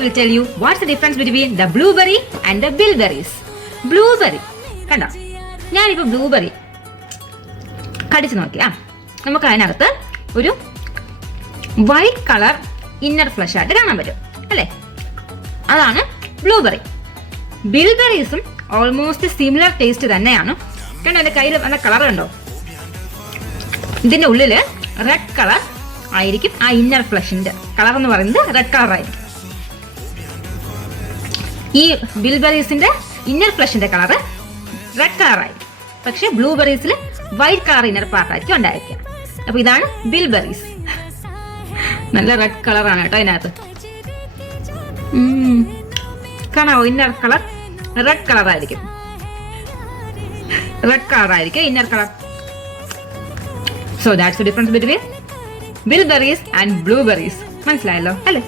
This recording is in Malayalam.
I will tell you what's the difference between the blueberry and the bilberries. Blueberry കണ്ടോ, ഞാനിപ്പോൾ ബ്ലൂബെറി കടിച്ചു നോക്കിയാ നമുക്ക് അതിനകത്ത് ഒരു വൈറ്റ് കളർ ഇന്നർ ഫ്ലഷ് ആയിട്ട് കാണാൻ പറ്റും അല്ലേ, അതാണ് ബ്ലൂബെറി. ബിൽബെറീസും ഓൾമോസ്റ്റ് സിമിലർ ടേസ്റ്റ് തന്നെയാണ്. കണ്ടോ എൻ്റെ കയ്യിൽ വന്ന കളർ കണ്ടോ, ഇതിന്റെ ഉള്ളില് റെഡ് കളർ ആയിരിക്കും. ആ ഇന്നർ ഫ്ലഷിന്റെ കളർ എന്ന് പറയുന്നത് റെഡ് കളർ ആയിരിക്കും. ഈ ബിൽബെറീസിന്റെ ഇന്നർ ഫ്ലഷിന്റെ കളർ റെഡ് കളർ ആയിരിക്കും, പക്ഷെ ബ്ലൂബെറീസിൽ വൈറ്റ് കളർ ഇന്നർ പാർട്ട് ആയിരിക്കും ഉണ്ടായിരിക്കുക. അപ്പൊ ഇതാണ് ബിൽബെറീസ്. നല്ല റെഡ് കളറാണ് കേട്ടോ അതിനകത്ത്. കാണാവോ, ഇന്നർ കളർ റെഡ് കളർ ആയിരിക്കും. റെഡ് കളർ ആയിരിക്കും inner colour. So that's the difference between bilberries and blueberries. മനസ്സിലായല്ലോ അല്ലേ?